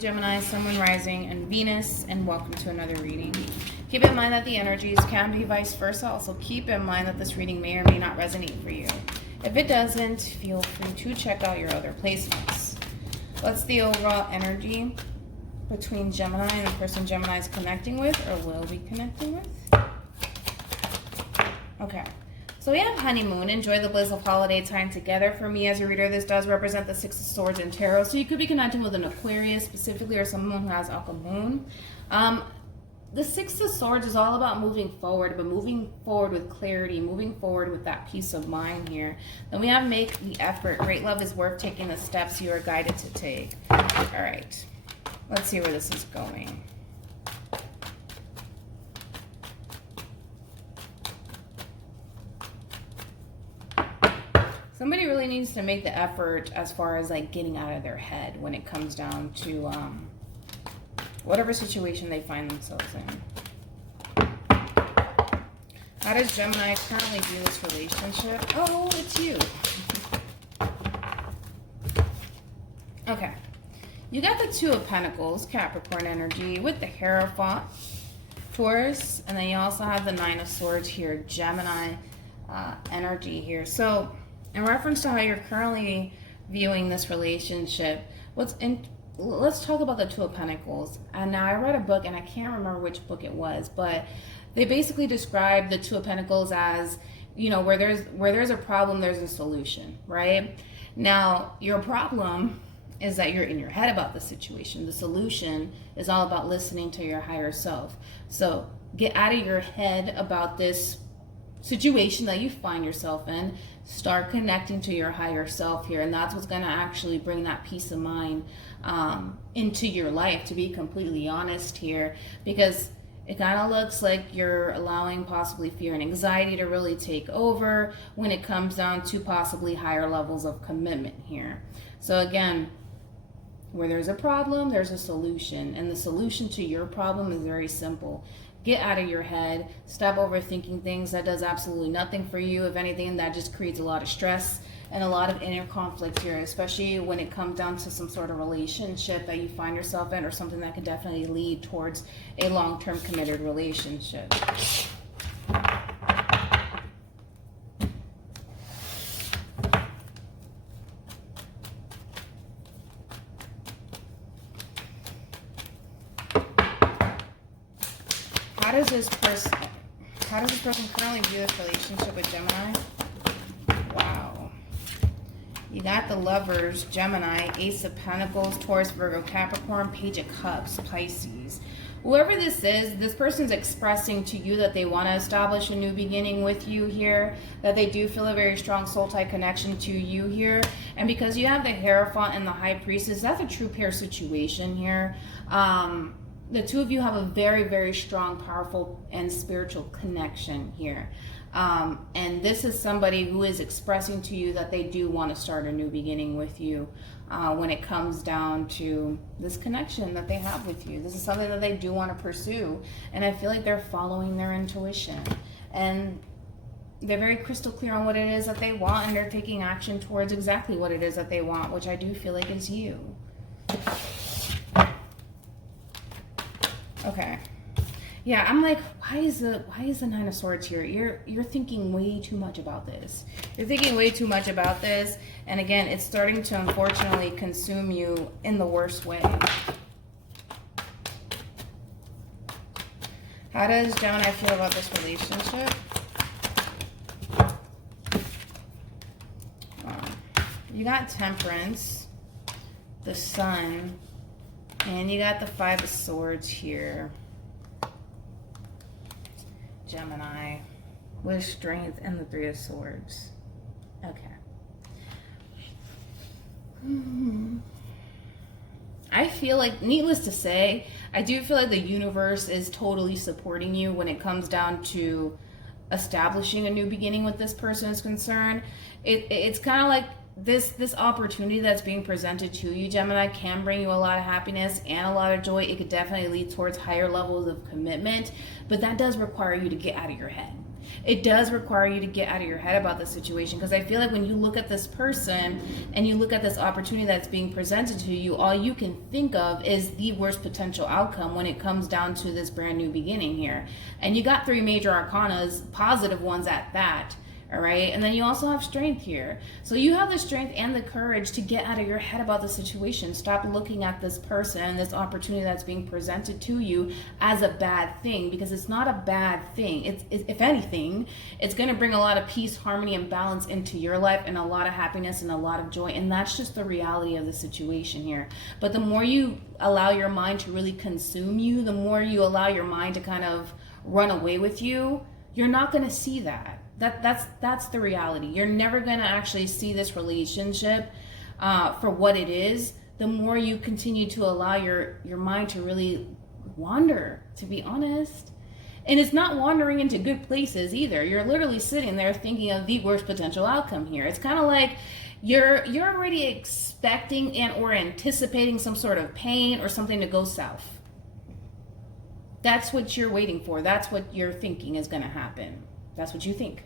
Gemini, Sun, Moon, Rising, and Venus, and welcome to another reading. Keep in mind that the energies can be vice versa. Also keep in mind that this reading may or may not resonate for you. If it doesn't, feel free to check out your other placements. What's the overall energy between Gemini and the person Gemini is connecting with or will be connecting with? Okay. So we have honeymoon. Enjoy the bliss of holiday time together. For me as a reader, this does represent the Six of Swords in Tarot. So you could be connecting with an Aquarius specifically, or someone who has Alpha Moon. The Six of Swords is all about moving forward, but moving forward with clarity, moving forward with that peace of mind here. Then we have make the effort. Great love is worth taking the steps you are guided to take. All right. Let's see where this is going. Somebody really needs to make the effort as far as like getting out of their head when it comes down to whatever situation they find themselves in. How does Gemini currently view this relationship? Oh, it's you. Okay. You got the Two of Pentacles, Capricorn energy, with the Hierophant, Taurus, and then you also have the Nine of Swords here, Gemini energy here. So in reference to how you're currently viewing this relationship, let's talk about the Two of Pentacles. And now I read a book, and I can't remember which book it was, but they basically describe the Two of Pentacles as, you know, where there's a problem, there's a solution, right? Now, your problem is that you're in your head about the situation. The solution is all about listening to your higher self. So get out of your head about this situation that you find yourself in. Start connecting to your higher self here, and that's what's going to actually bring that peace of mind into your life, to be completely honest here, because it kind of looks like you're allowing possibly fear and anxiety to really take over when it comes down to possibly higher levels of commitment here. So again, where there's a problem, there's a solution, and the solution to your problem is very simple. Get out of your head. Stop overthinking things. That does absolutely nothing for you. If anything, that just creates a lot of stress and a lot of inner conflict here, especially when it comes down to some sort of relationship that you find yourself in, or something that could definitely lead towards a long-term committed relationship. How does this person currently view this relationship with Gemini? Wow. You got the Lovers, Gemini, Ace of Pentacles, Taurus, Virgo, Capricorn, Page of Cups, Pisces. Whoever this is, this person's expressing to you that they want to establish a new beginning with you here, that they do feel a very strong soul tie connection to you here. And because you have the Hierophant and the High Priestess, that's a true pair situation here. The two of you have a very, very strong, powerful, and spiritual connection here. And this is somebody who is expressing to you that they do want to start a new beginning with you when it comes down to this connection that they have with you. This is something that they do want to pursue. And I feel like they're following their intuition. And they're very crystal clear on what it is that they want, and they're taking action towards exactly what it is that they want, which I do feel like is you. Okay. Yeah, I'm like, why is the Nine of Swords here? You're thinking way too much about this. You're thinking way too much about this, and again, it's starting to unfortunately consume you in the worst way. How does Gemini feel about this relationship? You got Temperance, the Sun, and you got the Five of Swords here. Gemini with Strength and the Three of Swords. Okay. I feel like, needless to say, I do feel like the universe is totally supporting you when it comes down to establishing a new beginning with this person is concerned. It's kind of like this opportunity that's being presented to you, Gemini, can bring you a lot of happiness and a lot of joy. It could definitely lead towards higher levels of commitment, but that does require you to get out of your head. it does require you to get out of your head about the situation, because I feel like when you look at this person and you look at this opportunity that's being presented to you, all you can think of is the worst potential outcome when it comes down to this brand new beginning here. And you got 3 major arcanas, positive ones at that. All right. And then you also have strength here. So you have the strength and the courage to get out of your head about the situation. Stop looking at this person, this opportunity that's being presented to you as a bad thing, because it's not a bad thing. It's if anything, it's going to bring a lot of peace, harmony, and balance into your life, and a lot of happiness and a lot of joy. And that's just the reality of the situation here. But the more you allow your mind to really consume you, the more you allow your mind to kind of run away with you, you're not going to see that. That's the reality. You're never going to actually see this relationship for what it is. The more you continue to allow your mind to really wander, to be honest. And it's not wandering into good places either. You're literally sitting there thinking of the worst potential outcome here. It's kind of like you're already expecting and or anticipating some sort of pain or something to go south. That's what you're waiting for. That's what you're thinking is going to happen. That's what you think.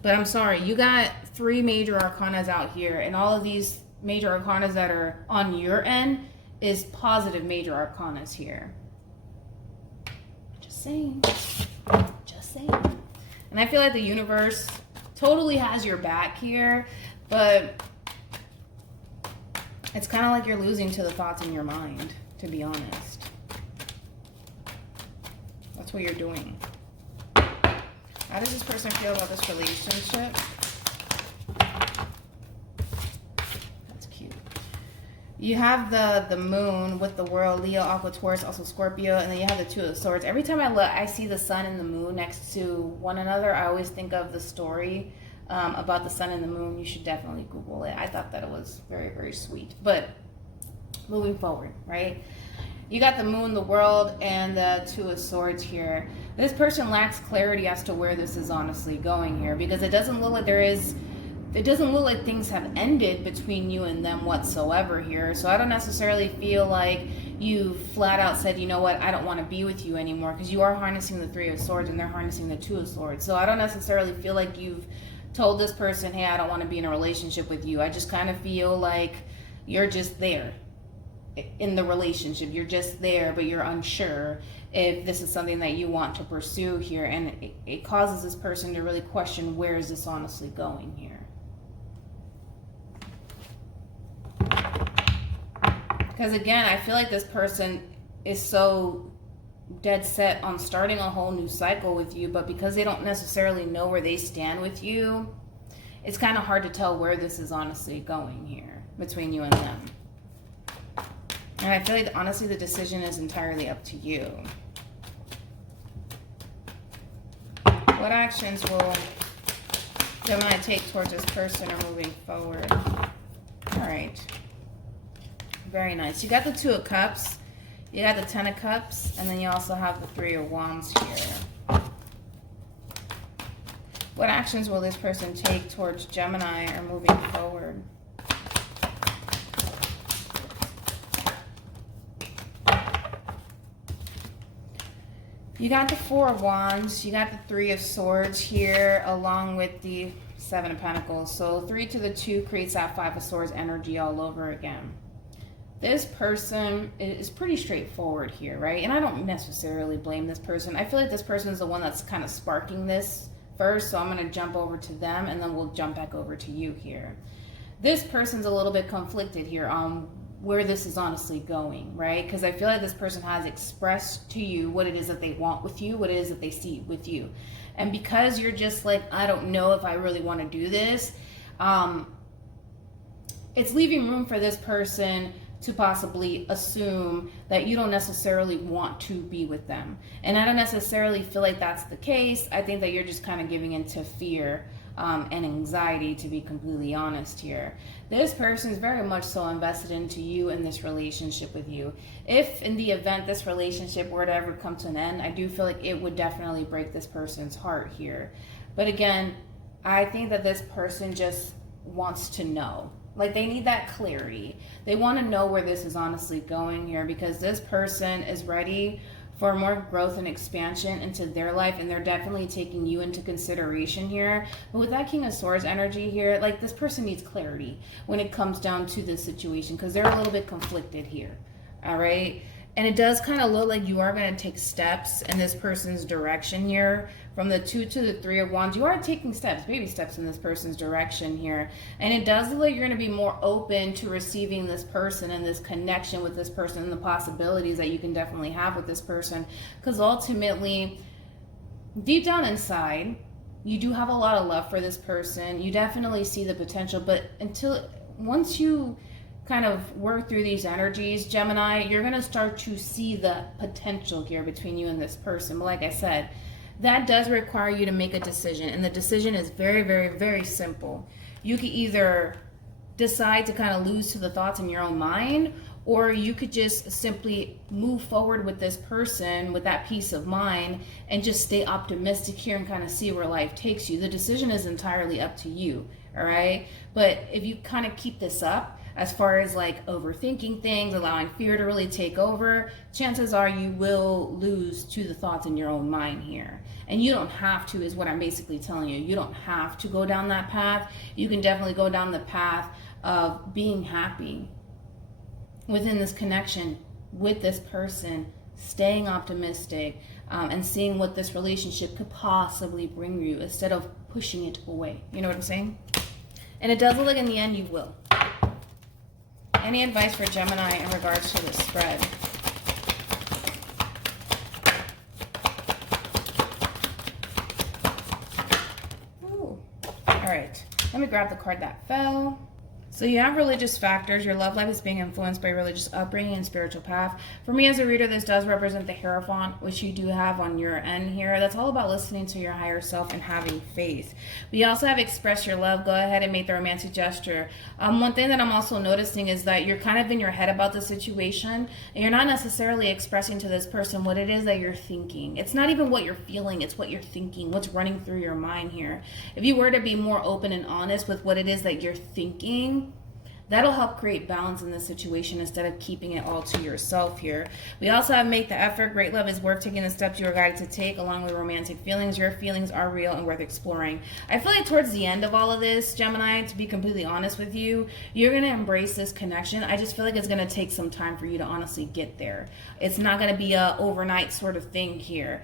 But I'm sorry, you got 3 major arcanas out here, and all of these major arcanas that are on your end is positive major arcanas here. Just saying. Just saying. And I feel like the universe totally has your back here, but it's kind of like you're losing to the thoughts in your mind, to be honest. That's what you're doing. How does this person feel about this relationship? That's cute. You have the moon with the world, Leo, Aqua, Taurus, also Scorpio, and then you have the 2 of Swords. Every time I see the sun and the moon next to one another, I always think of the story about the sun and the moon. You should definitely Google it. I thought that it was very, very sweet. But moving forward, right? You got the moon, the world, and the 2 of Swords here. This person lacks clarity as to where this is honestly going here, because it doesn't look like things have ended between you and them whatsoever here. So I don't necessarily feel like you flat out said, you know what, I don't want to be with you anymore, because you are harnessing the 3 of Swords and they're harnessing the 2 of Swords. So I don't necessarily feel like you've told this person, hey, I don't want to be in a relationship with you. I just kind of feel like you're just there in the relationship. You're just there, but you're unsure if this is something that you want to pursue here, and it causes this person to really question, where is this honestly going here? Because again, I feel like this person is so dead set on starting a whole new cycle with you, but because they don't necessarily know where they stand with you, it's kind of hard to tell where this is honestly going here between you and them. And I feel like, honestly, the decision is entirely up to you. What actions will Gemini take towards this person or moving forward? All right. Very nice. You got the 2 of Cups. You got the 10 of Cups. And then you also have the 3 of Wands here. What actions will this person take towards Gemini or moving forward? You got the 4 of Wands, you got the 3 of Swords here, along with the 7 of Pentacles. So 3 to the 2 creates that 5 of Swords energy all over again. This person is pretty straightforward here, right? And I don't necessarily blame this person. I feel like this person is the one that's kind of sparking this first, so I'm going to jump over to them, and then we'll jump back over to you here. This person's a little bit conflicted here on where this is honestly going, right? Because I feel like this person has expressed to you what it is that they want with you, what it is that they see with you. And because you're just like, I don't know if I really want to do this, it's leaving room for this person to possibly assume that you don't necessarily want to be with them. And I don't necessarily feel like that's the case. I think that you're just kind of giving into fear and anxiety, to be completely honest here. This person is very much so invested into you and this relationship with you. If in the event this relationship were to ever come to an end, I do feel like it would definitely break this person's heart here. But again, I think that this person just wants to know. Like, they need that clarity. They want to know where this is honestly going here, because this person is ready for more growth and expansion into their life, and they're definitely taking you into consideration here. But with that King of Swords energy here, like, this person needs clarity when it comes down to this situation, because they're a little bit conflicted here. All right. And it does kind of look like you are going to take steps in this person's direction here. From the 2 to the 3 of Wands, you are taking steps, baby steps in this person's direction here. And it does look like you're going to be more open to receiving this person and this connection with this person and the possibilities that you can definitely have with this person. Because ultimately, deep down inside, you do have a lot of love for this person. You definitely see the potential, but once you kind of work through these energies, Gemini, you're going to start to see the potential here between you and this person. But like I said, that does require you to make a decision, and the decision is very, very, very simple. You could either decide to kind of lose to the thoughts in your own mind, or you could just simply move forward with this person with that peace of mind and just stay optimistic here and kind of see where life takes you. The decision is entirely up to you, all right? But if you kind of keep this up, as far as like overthinking things, allowing fear to really take over, chances are you will lose to the thoughts in your own mind here. And you don't have to, is what I'm basically telling you. You don't have to go down that path. You can definitely go down the path of being happy within this connection with this person, staying optimistic, and seeing what this relationship could possibly bring you instead of pushing it away. You know what I'm saying? And it does look like in the end you will. Any advice for Gemini in regards to the spread? Ooh. All right, let me grab the card that fell. So you have religious factors. Your love life is being influenced by religious upbringing and spiritual path. For me as a reader, this does represent the Hierophant, which you do have on your end here. That's all about listening to your higher self and having faith. We also have express your love. Go ahead and make the romantic gesture. One thing that I'm also noticing is that you're kind of in your head about the situation, and you're not necessarily expressing to this person what it is that you're thinking. It's not even what you're feeling, it's what you're thinking, what's running through your mind here. If you were to be more open and honest with what it is that you're thinking, that'll help create balance in this situation instead of keeping it all to yourself here. We also have make the effort. Great love is worth taking the steps you are guided to take, along with romantic feelings. Your feelings are real and worth exploring. I feel like towards the end of all of this, Gemini, to be completely honest with you, you're going to embrace this connection. I just feel like it's going to take some time for you to honestly get there. It's not going to be a overnight sort of thing here.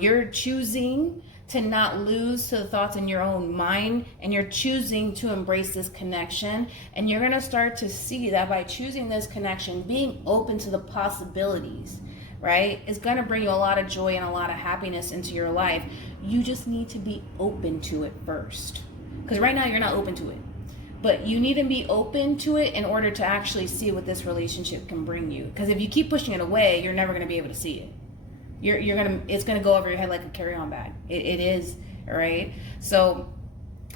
You're choosing to not lose to the thoughts in your own mind, and you're choosing to embrace this connection, and you're going to start to see that by choosing this connection, being open to the possibilities, right, is going to bring you a lot of joy and a lot of happiness into your life. You just need to be open to it first, because right now you're not open to it, but you need to be open to it in order to actually see what this relationship can bring you. Because if you keep pushing it away, you're never going to be able to see it. It's gonna go over your head like a carry-on bag. It is, all right? So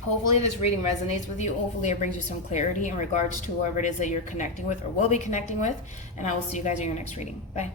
hopefully this reading resonates with you. Hopefully it brings you some clarity in regards to whoever it is that you're connecting with or will be connecting with. And I will see you guys in your next reading. Bye.